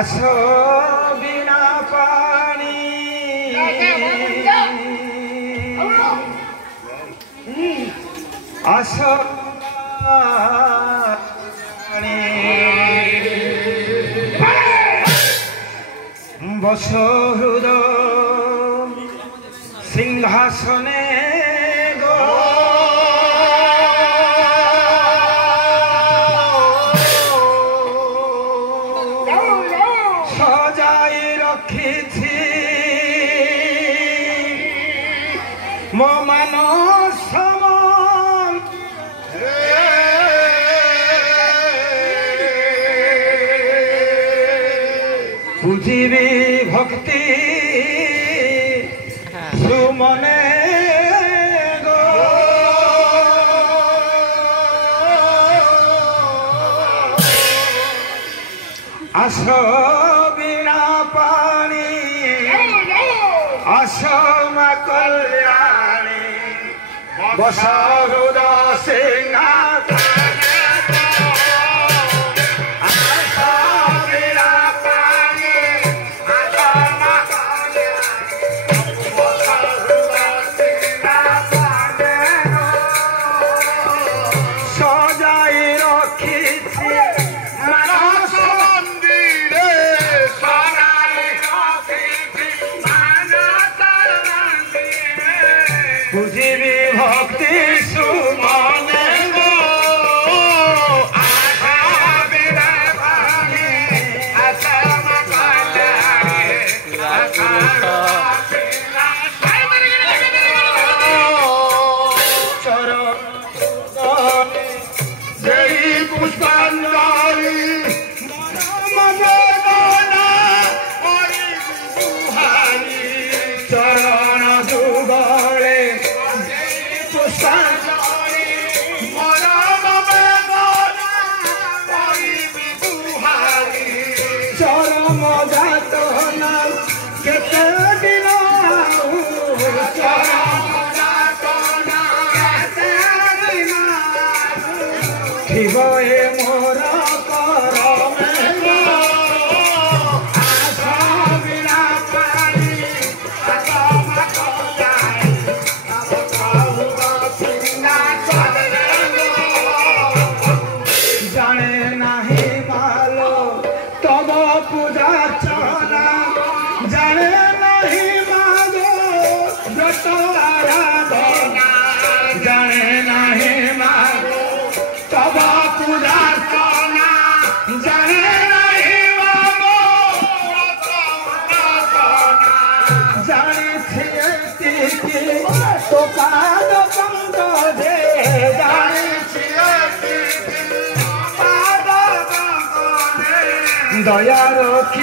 আসো বিনা পানি আসো বস হৃদয় সিংহাসনে গো সজাই রখিছি মো মানস সমান বুঝিবি ভক্তি সুমনে গো আসো বিনা পানি আসো মা কল্যাণী বস হৃদয় সিংহাসনে বুঝিবি ভক্তি সুমনে গো আশা বিনা পানি আশা মা কল্যাণী চরণ যেই পুষ্পাঞ্জলি চরণ যুগলে চরম যাত না কেতে দিন শিব এ মোর করমে জানে নাহি ভালো তব পূজা চনা জানে নাহি মাগো যত আরাধনা জানে নাহি মাগো তব পূজা চনা জানে নাহি মাগো যত আরাধনা জানিছি এতিকি তো কাদ কন্দ দে জানিছি দয়া রক্ষি